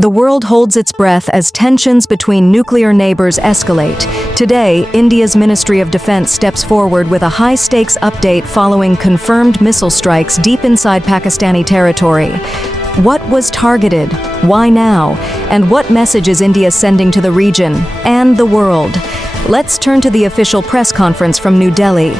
The world holds its breath as tensions between nuclear neighbors escalate. Today, India's Ministry of Defense steps forward with a high-stakes update following confirmed missile strikes deep inside Pakistani territory. What was targeted? Why now? And what message is India sending to the region and the world? Let's turn to the official press conference from New Delhi.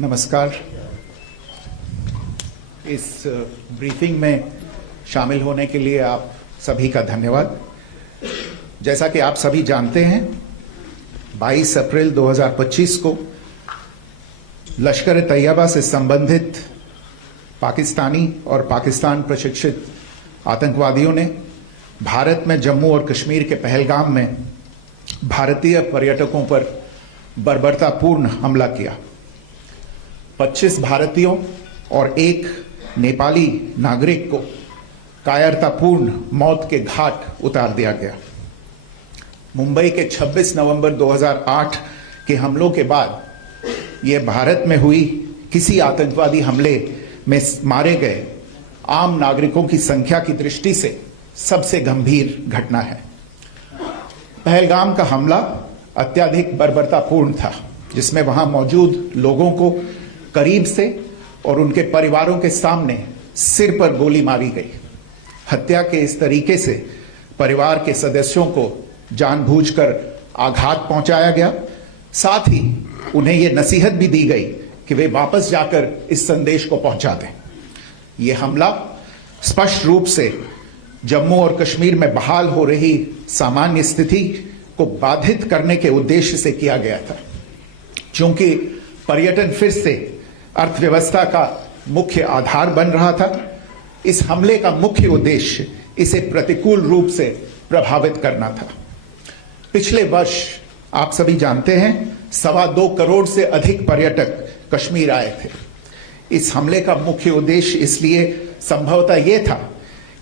नमस्कार। इस briefing में शामिल होने के लिए आप सभी का धन्यवाद। जैसा कि आप सभी जानते हैं, 22 अप्रैल 2025 को लश्कर तैयबा से संबंधित पाकिस्तानी और पाकिस्तान प्रशिक्षित आतंकवादियों ने भारत में जम्मू और कश्मीर के पहलगाम में भारतीय पर्यटकों पर बर्बरतापूर्ण हमला किया। 25 भारतीयों और एक नेपाली नागरिक को कायरतापूर्ण मौत के घाट उतार दिया गया। मुंबई के 26 नवंबर 2008 के हमलों के बाद यह भारत में हुई किसी आतंकवादी हमले में मारे गए आम नागरिकों की संख्या की दृष्टि से सबसे गंभीर घटना है। पहलगाम का हमला अत्यधिक बर्बरतापूर्ण था, जिसमें वहां मौजूद लोगों को करीब से और उनके परिवारों के सामने सिर पर गोली मारी गई। हत्या के इस तरीके से परिवार के सदस्यों को जानबूझकर आघात पहुंचाया गया। साथ ही उन्हें यह नसीहत भी दी गई कि वे वापस जाकर इस संदेश को पहुंचा दें। यह हमला स्पष्ट रूप से जम्मू और कश्मीर में बहाल हो रही सामान्य स्थिति को बाधित करने के उद्देश्य से किया गया था। चूंकि पर्यटन फिर से अर्थव्यवस्था का मुख्य आधार बन रहा था, इस हमले का मुख्य उद्देश्य इसे प्रतिकूल रूप से प्रभावित करना था। पिछले वर्ष आप सभी जानते हैं 2.25 करोड़ से अधिक पर्यटक कश्मीर आए थे। इस हमले का मुख्य उद्देश्य इसलिए संभवतः यह था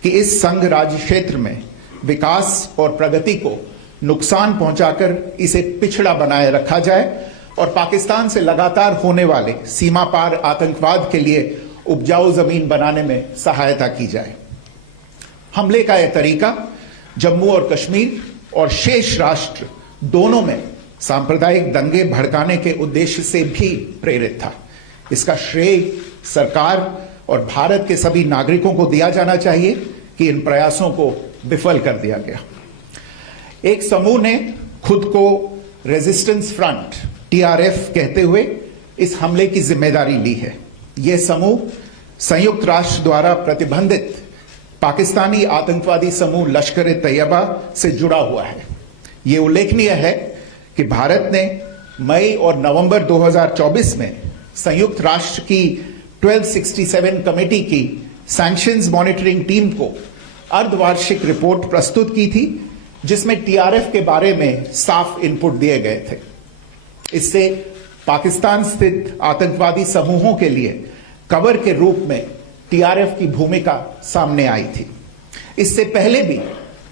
कि इस संघ राज्य क्षेत्र में विकास और प्रगति को नुकसान पहुंचाकर इसे पिछड़ा बनाए रखा जाए और पाकिस्तान से लगातार होने वाले सीमा पार आतंकवाद के लिए उपजाऊ जमीन बनाने में सहायता की जाए। हमले का यह तरीका जम्मू और कश्मीर और शेष राष्ट्र दोनों में सांप्रदायिक दंगे भड़काने के उद्देश्य से भी प्रेरित था। इसका श्रेय सरकार और भारत के सभी नागरिकों को दिया जाना चाहिए कि इन प्रयासों को विफल कर दिया गया। एक समूह ने खुद को रेजिस्टेंस फ्रंट टीआरएफ कहते हुए इस हमले की जिम्मेदारी ली है। यह समूह संयुक्त राष्ट्र द्वारा प्रतिबंधित पाकिस्तानी आतंकवादी समूह लश्कर-ए-तैयबा से जुड़ा हुआ है। यह उल्लेखनीय है कि भारत ने मई और नवंबर 2024 में संयुक्त राष्ट्र की 1267 कमेटी की सैंक्शंस मॉनिटरिंग टीम को अर्धवार्षिक रिपोर्ट प्रस्तुत की थी, जिसमें टीआरएफ के बारे में साफ इनपुट दिए गए थे। इससे पाकिस्तान स्थित आतंकवादी समूहों के लिए कवर के रूप में टीआरएफ की भूमिका सामने आई थी। इससे पहले भी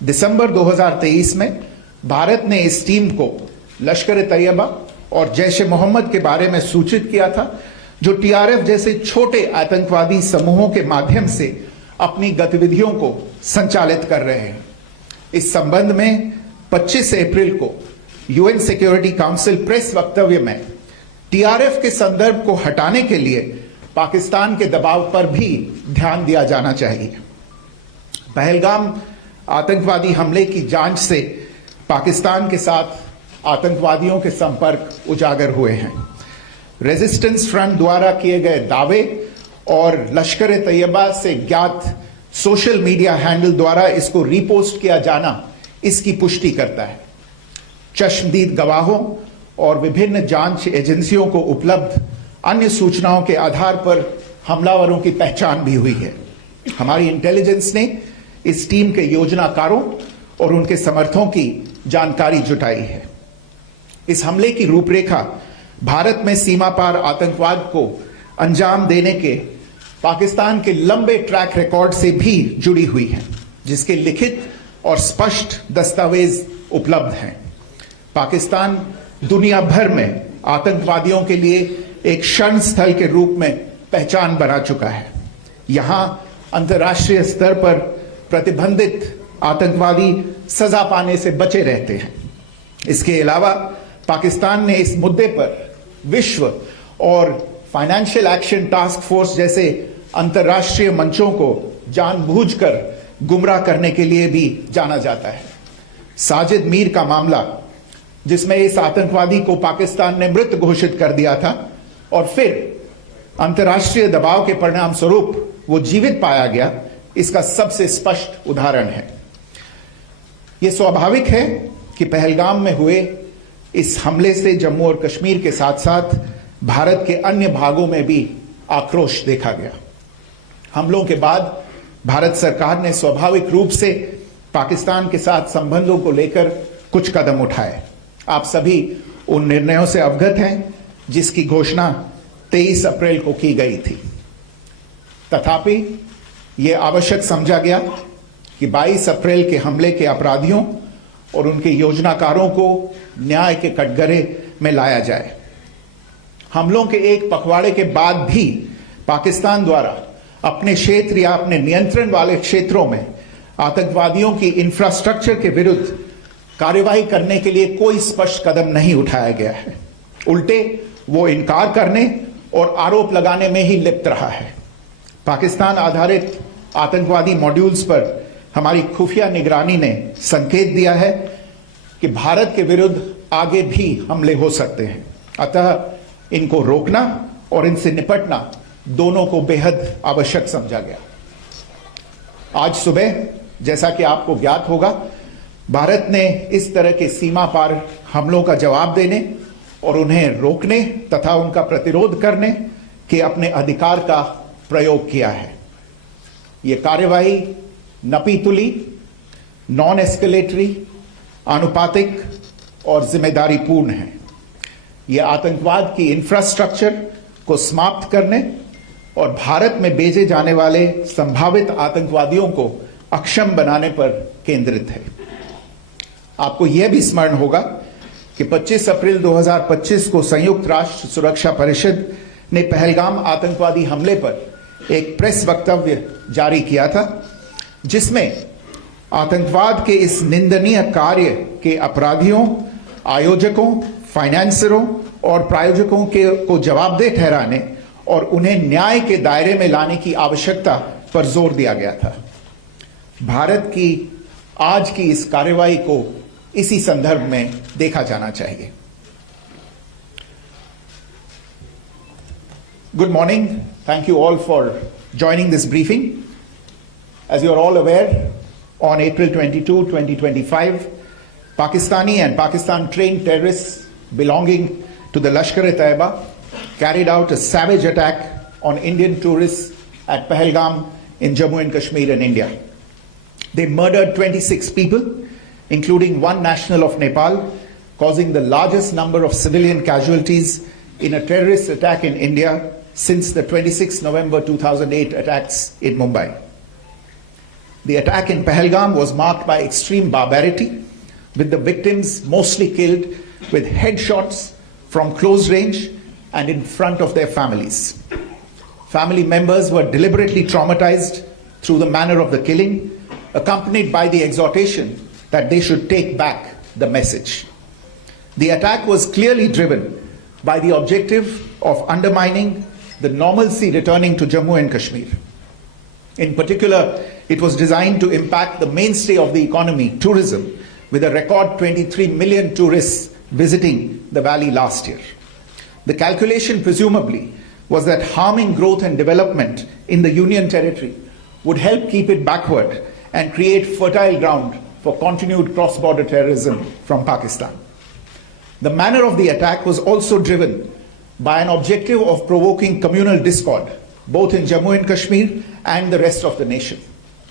दिसंबर 2023 में भारत ने इस टीम को लश्कर-ए-तैयबा और जैश-ए-मोहम्मद के बारे में सूचित किया था, जो टीआरएफ जैसे छोटे आतंकवादी समूहों के माध्यम से अपनी गतिविधियों को संचालित कर रहे हैं। इस संबंध में 25 अप्रैल को यूएन सिक्योरिटी काउंसिल प्रेस वक्तव्य में टीआरएफ के संदर्भ को हटाने के लिए पाकिस्तान के दबाव पर भी ध्यान दिया जाना चाहिए। पहलगाम आतंकवादी हमले की जांच से पाकिस्तान के साथ आतंकवादियों के संपर्क उजागर हुए हैं। रेजिस्टेंस फ्रंट द्वारा किए गए दावे और लश्कर-ए-तैयबा से ज्ञात सोशल मीडिया हैंडल द्वारा इसको रीपोस्ट किया जाना इसकी पुष्टि करता है। चश्मदीद गवाहों और विभिन्न जांच एजेंसियों को उपलब्ध अन्य सूचनाओं के आधार पर हमलावरों की पहचान भी हुई है। हमारी इंटेलिजेंस ने इस टीम के योजनाकारों और उनके समर्थकों की जानकारी जुटाई है। इस हमले की रूपरेखा भारत में सीमा पार आतंकवाद को अंजाम देने के पाकिस्तान के लंबे ट्रैक रिकॉर्ड से भी जुड़ी हुई है, जिसके लिखित और स्पष्ट दस्तावेज उपलब्ध हैं। पाकिस्तान दुनिया भर में आतंकवादियों के लिए एक शरण स्थल के रूप में पहचान बना चुका है। यहां अंतर्राष्ट्रीय स्तर पर प्रतिबंधित आतंकवादी सजा पाने से बचे रहते हैं। इसके अलावा पाकिस्तान ने इस मुद्दे पर विश्व और फाइनेंशियल एक्शन टास्क फोर्स जैसे अंतर्राष्ट्रीय मंचों को जानबूझकर गुमराह करने के लिए भी जाना जाता है। साजिद मीर का मामला, जिसमें इस आतंकवादी को पाकिस्तान ने मृत घोषित कर दिया था और फिर अंतर्राष्ट्रीय दबाव के परिणाम स्वरूप वो जीवित पाया गया, इसका सबसे स्पष्ट उदाहरण है। यह स्वाभाविक है कि पहलगाम में हुए इस हमले से जम्मू और कश्मीर के साथ साथ भारत के अन्य भागों में भी आक्रोश देखा गया। हमलों के बाद भारत सरकार ने स्वाभाविक रूप से पाकिस्तान के साथ संबंधों को लेकर कुछ कदम उठाए। आप सभी उन निर्णयों से अवगत हैं जिसकी घोषणा 23 अप्रैल को की गई थी। तथापि यह आवश्यक समझा गया कि 22 अप्रैल के हमले के अपराधियों और उनके योजनाकारों को न्याय के कटघरे में लाया जाए। हमलों के एक पखवाड़े के बाद भी पाकिस्तान द्वारा अपने क्षेत्र या अपने नियंत्रण वाले क्षेत्रों में आतंकवादियों की इंफ्रास्ट्रक्चर के विरुद्ध कार्यवाही करने के लिए कोई स्पष्ट कदम नहीं उठाया गया है। उल्टे वो इनकार करने और आरोप लगाने में ही लिप्त रहा है। पाकिस्तान आधारित आतंकवादी मॉड्यूल्स पर हमारी खुफिया निगरानी ने संकेत दिया है कि भारत के विरुद्ध आगे भी हमले हो सकते हैं। अतः इनको रोकना और इनसे निपटना दोनों को बेहद आवश्यक समझा गया। आज सुबह, जैसा कि आपको ज्ञात होगा, भारत ने इस तरह के सीमा पार हमलों का जवाब देने और उन्हें रोकने तथा उनका प्रतिरोध करने के अपने अधिकार का प्रयोग किया है। यह कार्यवाही नपीतुली, नॉन एस्केलेटरी, आनुपातिक और जिम्मेदारीपूर्ण है। यह आतंकवाद की इंफ्रास्ट्रक्चर को समाप्त करने और भारत में भेजे जाने वाले संभावित आतंकवादियों को अक्षम बनाने पर केंद्रित है। आपको यह भी स्मरण होगा कि 25 अप्रैल 2025 को संयुक्त राष्ट्र सुरक्षा परिषद ने पहलगाम आतंकवादी हमले पर एक प्रेस वक्तव्य जारी किया था, जिसमें आतंकवाद के इस निंदनीय कार्य के अपराधियों, आयोजकों, फाइनेंसरों और प्रायोजकों को जवाबदेह ठहराने और उन्हें न्याय के दायरे में लाने की आवश्यकता पर जोर दिया गया था। भारत की आज की इस कार्रवाई को इसी संदर्भ में देखा जाना चाहिए। Good morning. Thank you all for joining this briefing. As you are all aware, on April 22, 2025, Pakistani and Pakistan-trained terrorists belonging to the Lashkar-e-Taiba carried out a savage attack on Indian tourists at Pahalgam in Jammu and Kashmir in India. They murdered 26 people, including one national of Nepal, causing the largest number of civilian casualties in a terrorist attack in India since the 26 November 2008 attacks in Mumbai. The attack in Pahalgam was marked by extreme barbarity, with the victims mostly killed with headshots from close range and in front of their families. Family members were deliberately traumatized through the manner of the killing, accompanied by the exhortation that they should take back the message. The attack was clearly driven by the objective of undermining the normalcy returning to Jammu and Kashmir. In particular, it was designed to impact the mainstay of the economy, tourism, with a record 23 million tourists visiting the valley last year. The calculation presumably was that harming growth and development in the Union Territory would help keep it backward and create fertile ground for continued cross-border terrorism from Pakistan. The manner of the attack was also driven by an objective of provoking communal discord, both in Jammu and Kashmir and the rest of the nation.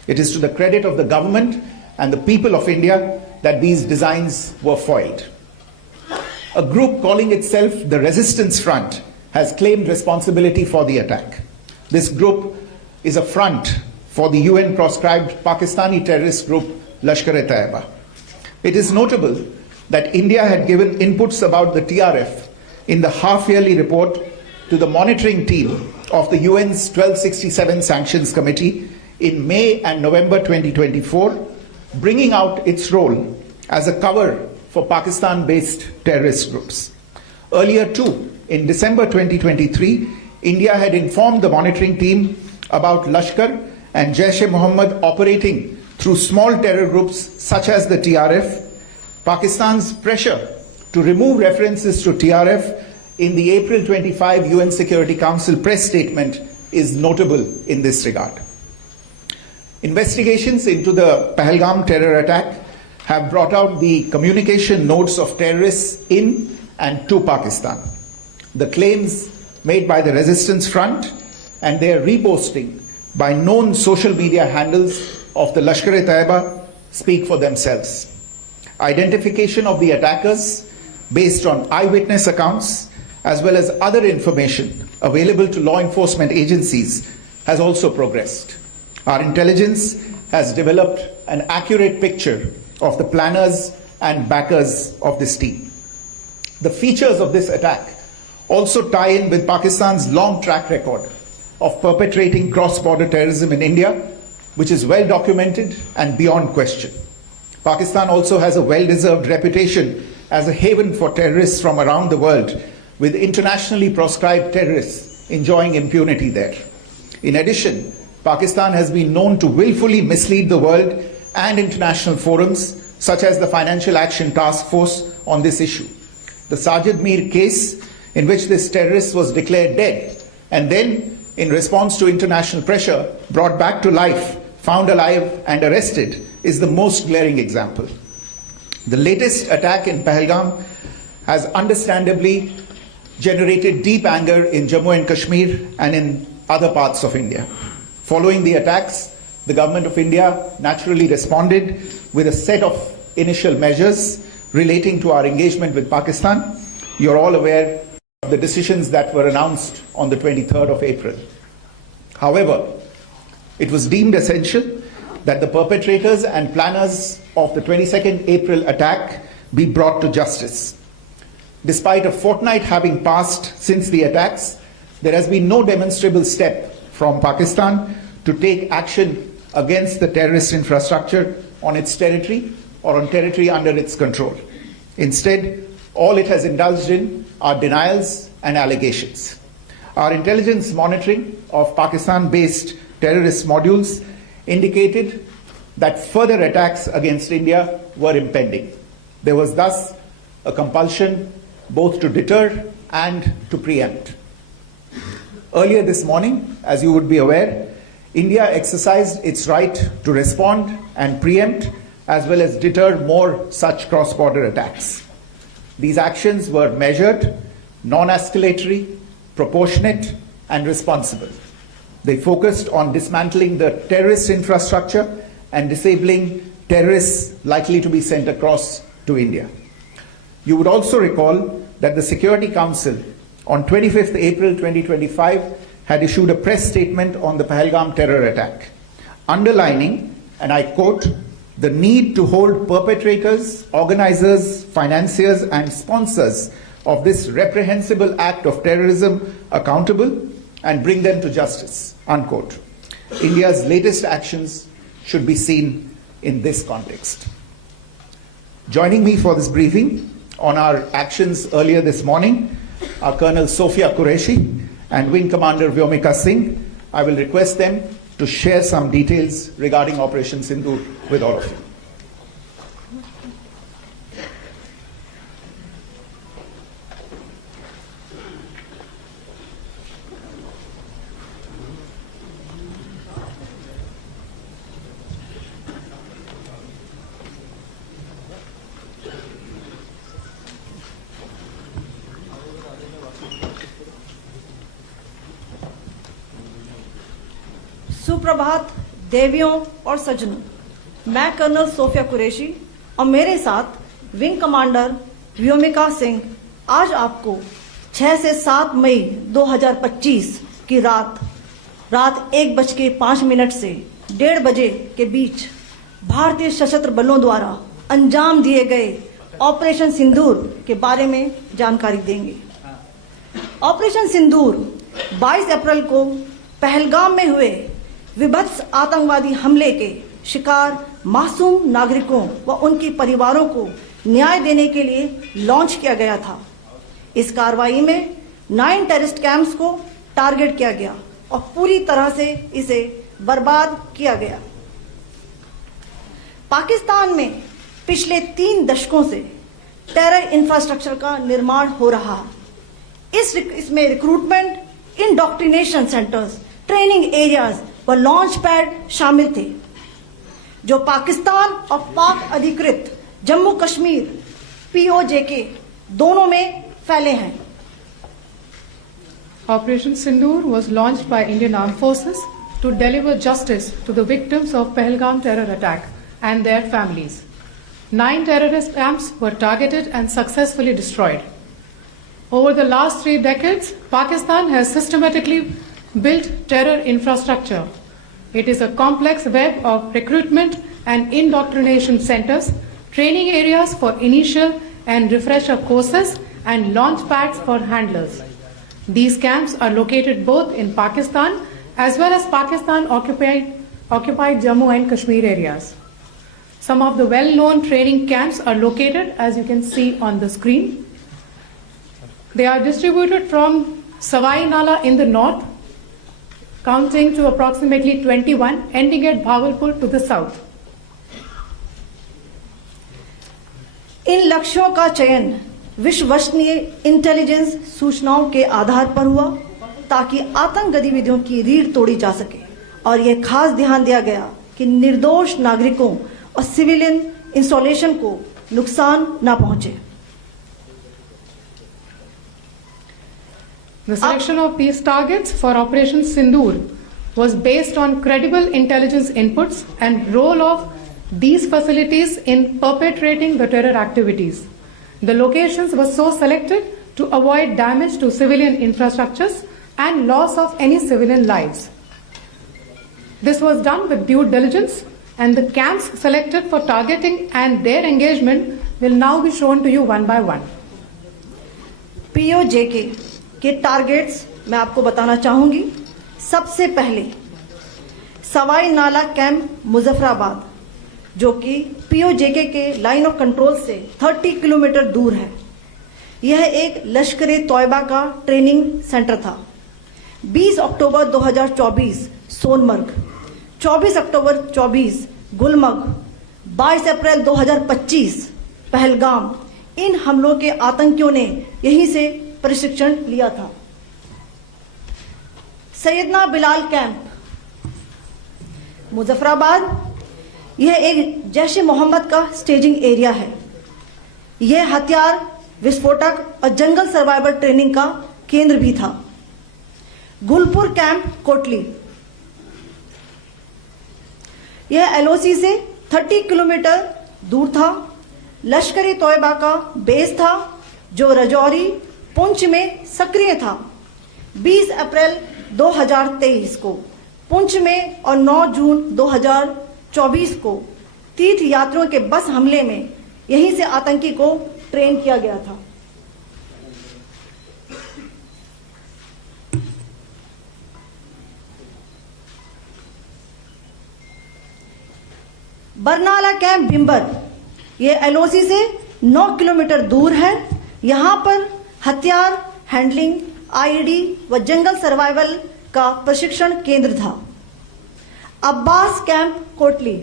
It is to the credit of the government and the people of India that these designs were foiled. A group calling itself the Resistance Front has claimed responsibility for the attack. This group is a front for the UN-proscribed Pakistani terrorist group Lashkar-e-Taiba. It is notable that India had given inputs about the TRF in the half-yearly report to the monitoring team of the UN's 1267 Sanctions Committee in May and November 2024, bringing out its role as a cover for Pakistan-based terrorist groups. Earlier too, in December 2023, India had informed the monitoring team about Lashkar and Jaish-e-Mohammed operating through small terror groups such as the TRF. Pakistan's pressure to remove references to TRF in the April 25 UN Security Council press statement is notable in this regard. Investigations into the Pahalgam terror attack have brought out the communication notes of terrorists in and to Pakistan. The claims made by the Resistance Front and their reposting by known social media handles of the Lashkar-e-Taiba speak for themselves. Identification of the attackers based on eyewitness accounts as well as other information available to law enforcement agencies has also progressed. Our intelligence has developed an accurate picture of the planners and backers of this team. The features of this attack also tie in with Pakistan's long track record of perpetrating cross-border terrorism in India, which is well documented and beyond question. Pakistan also has a well-deserved reputation as a haven for terrorists from around the world, with internationally proscribed terrorists enjoying impunity there. In addition, Pakistan has been known to willfully mislead the world and international forums, such as the Financial Action Task Force, on this issue. The Sajid Mir case, in which this terrorist was declared dead and then, in response to international pressure, brought back to life, found alive and arrested, is the most glaring example. The latest attack in Pahalgam has understandably generated deep anger in Jammu and Kashmir and in other parts of India. Following the attacks, the government of India naturally responded with a set of initial measures relating to our engagement with Pakistan. You're all aware of the decisions that were announced on the 23rd of April. However, it was deemed essential that the perpetrators and planners of the 22nd April attack be brought to justice. Despite a fortnight having passed since the attacks, there has been no demonstrable step from Pakistan to take action against the terrorist infrastructure on its territory or on territory under its control. Instead, all it has indulged in are denials and allegations. Our intelligence monitoring of Pakistan-based terrorist modules indicated that further attacks against India were impending. There was thus a compulsion both to deter and to preempt. Earlier this morning, as you would be aware, India exercised its right to respond and preempt as well as deter more such cross-border attacks. These actions were measured, non-escalatory, proportionate, and responsible. They focused on dismantling the terrorist infrastructure and disabling terrorists likely to be sent across to India. You would also recall that the Security Council on 25th April 2025 had issued a press statement on the Pahalgam terror attack, underlining, and I quote, the need to hold perpetrators, organizers, financiers, and sponsors of this reprehensible act of terrorism accountable and bring them to justice, unquote. India's latest actions should be seen in this context. Joining me for this briefing on our actions earlier this morning are Colonel Sophia Qureshi and Wing Commander Vyomika Singh. I will request them to share some details regarding Operation Sindoor with all of you. सुप्रभात देवियों और सज्जनों, मैं colonel Sophia Qureshi और मेरे साथ wing commander Vyomika Singh आज आपको 6 से 7 मई 2025 की रात 1:05 से 1:30 बजे के बीच भारतीय सशस्त्र बलों द्वारा अंजाम दिए गए ऑपरेशन सिंदूर के बारे में जानकारी देंगे। ऑपरेशन सिंदूर 22 अप्रैल को पहलगाम में हुए विभत्स आतंकवादी हमले के शिकार मासूम नागरिकों व उनके परिवारों को न्याय देने के लिए लॉन्च किया गया था। इस कार्रवाई में 9 टेररिस्ट कैंप्स को टारगेट किया गया और पूरी तरह से इसे बर्बाद किया गया। पाकिस्तान में पिछले 3 दशकों से टेरर इंफ्रास्ट्रक्चर का निर्माण हो रहा। इसमें recruitment, indoctrination centres, training areas व लॉन्च पैड शामिल थे, जो पाकिस्तान और पाक अधिकृत जम्मू कश्मीर POJK दोनों में फैले हैं। Operation Sindoor was launched by Indian Armed Forces to deliver justice to the victims of Pahalgam terror attack and their families. 9 terrorist camps were targeted and successfully destroyed. Over the last 3 decades, Pakistan has systematically built terror infrastructure. It is a complex web of recruitment and indoctrination centers, training areas for initial and refresher courses, and launch pads for handlers. These camps are located both in Pakistan as well as Pakistan-occupied Jammu and Kashmir areas. Some of the well-known training camps are located, as you can see on the screen. They are distributed from Savai Nala in the north, counting to approximately 21, ending at Bhagalpur to the south. इन लक्ष्यों का चयन विश्वसनीय intelligence सूचनाओं के आधार पर हुआ ताकि आतंक गतिविधियों की रीढ़ तोड़ी जा सके, और यह खास ध्यान दिया गया कि निर्दोष नागरिकों और सिविलियन इंस्टॉलेशन को नुकसान न पहुंचे। The selection of these targets for Operation Sindoor was based on credible intelligence inputs and role of these facilities in perpetrating the terror activities. The locations were so selected to avoid damage to civilian infrastructures and loss of any civilian lives. This was done with due diligence, and the camps selected for targeting and their engagement will now be shown to you one by one. PoJK के targets मैं आपको बताना चाहूंगी। सबसे पहले सवाई नाला camp Muzaffarabad, जो कि पीओजेके के लाइन ऑफ कंट्रोल से 30 किलोमीटर दूर है। यह एक लश्कर ए तौयबा का ट्रेनिंग सेंटर था। 20 अक्टूबर 2024 सोनमर्ग, 24 अक्टूबर 24 गुलमर्ग, 22 अप्रैल 2025 पहलगाम, इन हमलों के आतंकियों ने यहीं से प्रशिक्षण लिया था। सैयदना बिलाल कैंप मुजफ्फराबाद, यह एक जैश ए मोहम्मद का स्टेजिंग एरिया है। यह हथियार, विस्फोटक और जंगल सर्वाइवल ट्रेनिंग का केंद्र भी था। गुलपुर कैंप कोटली, यह एलओसी से 30 किलोमीटर दूर था। लश्कर ए तौयबा का बेस था जो रजौरी, पुंछ में सक्रिय था। 20 अप्रैल 2023 को पुंछ में और 9 जून 2024 को तीर्थ यात्रियों के बस हमले में यहीं से आतंकी को ट्रेन किया गया था। बरनाला कैंप भिंबर, यह एलओसी से 9 किलोमीटर दूर है। यहां पर हथियार, हैंडलिंग, आईईडी व जंगल सर्वाइवल का प्रशिक्षण केंद्र था। अब्बास कैंप कोटली,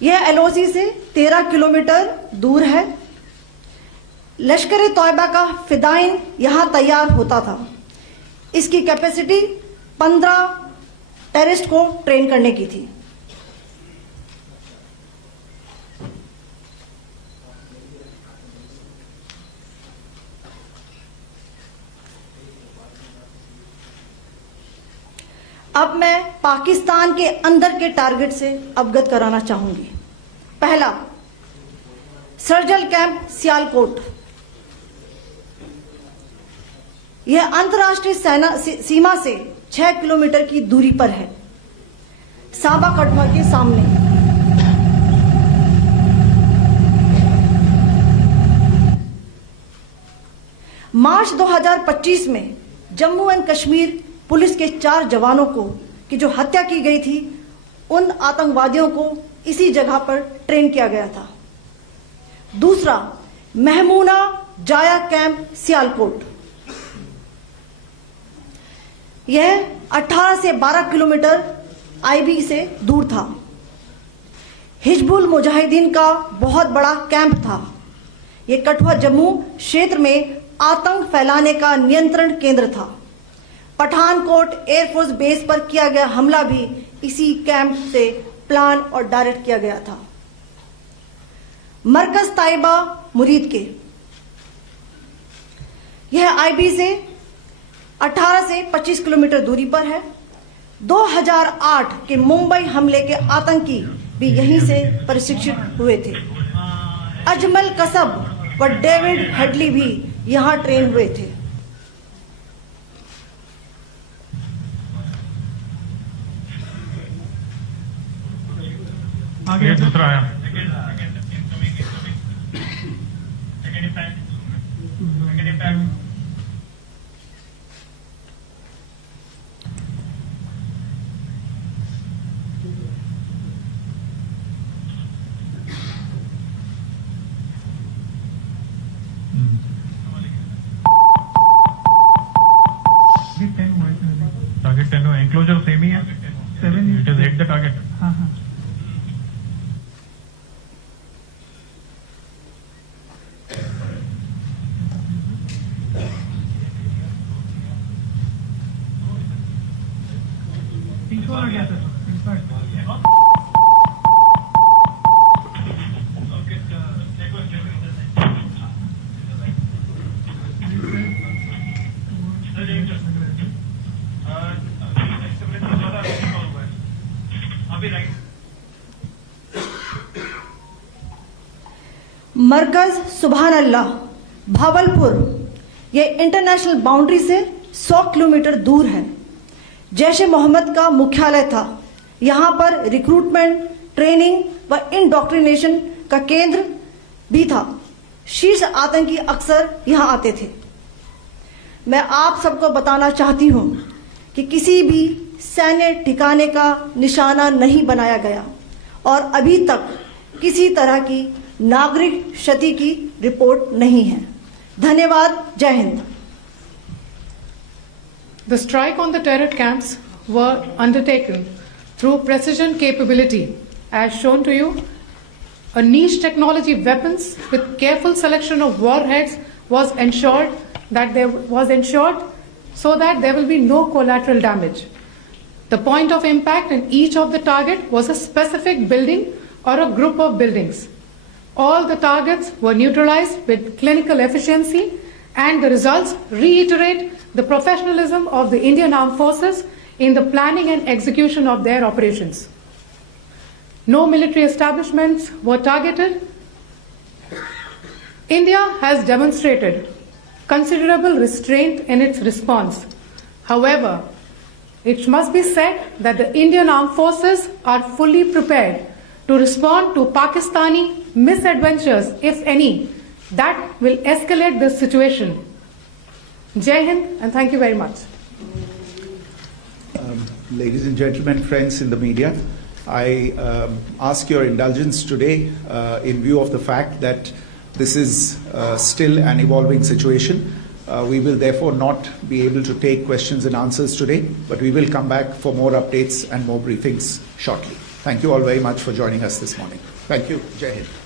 यह एलओसी से 13 किलोमीटर दूर है। लश्कर ए तौयबा का फिदाइन यहां तैयार होता था। इसकी कैपेसिटी 15 टेररिस्ट को ट्रेन करने की थी। अब मैं पाकिस्तान के अंदर के टारगेट से अवगत कराना चाहूंगी। पहला, सर्जल कैंप सियालकोट, यह अंतर्राष्ट्रीय सीमा से 6 किलोमीटर की दूरी पर है, साबा कटवा के सामने। मार्च 2025 में जम्मू एंड कश्मीर पुलिस के 4 जवानों को की जो हत्या की गई थी, उन आतंकवादियों को इसी जगह पर ट्रेन किया गया था। दूसरा, महमूना जाया कैंप सियालकोट, यह 18 से 12 किलोमीटर आईबी से दूर था। हिजबुल मुजाहिदीन का बहुत बड़ा कैंप था। यह कठुआ जम्मू क्षेत्र में आतंक फैलाने का नियंत्रण केंद्र था। पठानकोट एयरफोर्स बेस पर किया गया हमला भी इसी कैंप से प्लान और डायरेक्ट किया गया था। मरकज ताइबा मुरीद के, यह आईबी से 18 से 25 किलोमीटर दूरी पर है। 2008 के मुंबई हमले के आतंकी भी यहीं से प्रशिक्षित हुए थे। अजमल कसब व डेविड हेडली भी यहां ट्रेन हुए थे। आगे दूसरा आया। टारगेट 10 हुआ, एंक्लोजर सेम ही है। 7 it is hit the target. हाँ हाँ। आ गया सर। मरकज सुभान अल्लाह भावलपुर, ये इंटरनेशनल बाउंड्री से 100 किलोमीटर दूर है। जैश ए मोहम्मद का मुख्यालय था। यहाँ पर रिक्रूटमेंट, ट्रेनिंग व इंडॉक्ट्रिनेशन का केंद्र भी था। शीर्ष आतंकी अक्सर यहाँ आते थे। मैं आप सबको बताना चाहती हूँ कि किसी भी सैन्य ठिकाने का निशाना नहीं बनाया गया और अभी तक किसी तरह की नागरिक क्षति की रिपोर्ट नहीं है। धन्यवाद। जय Hind. The strike on the terror camps were undertaken through precision capability, as shown to you. A niche technology weapons with careful selection of warheads was ensured so that there will be no collateral damage. The point of impact in each of the target was a specific building or a group of buildings. All the targets were neutralized with clinical efficiency, and the results reiterate the professionalism of the Indian Armed Forces in the planning and execution of their operations. No military establishments were targeted. India has demonstrated considerable restraint in its response. However, it must be said that the Indian Armed Forces are fully prepared to respond to Pakistani misadventures, if any, that will escalate this situation. Jai Hind, and thank you very much. Ladies and gentlemen, friends in the media, I ask your indulgence today in view of the fact that this is still an evolving situation. We will therefore not be able to take questions and answers today, but we will come back for more updates and more briefings shortly. Thank you all very much for joining us this morning. Thank you. Jai Hind.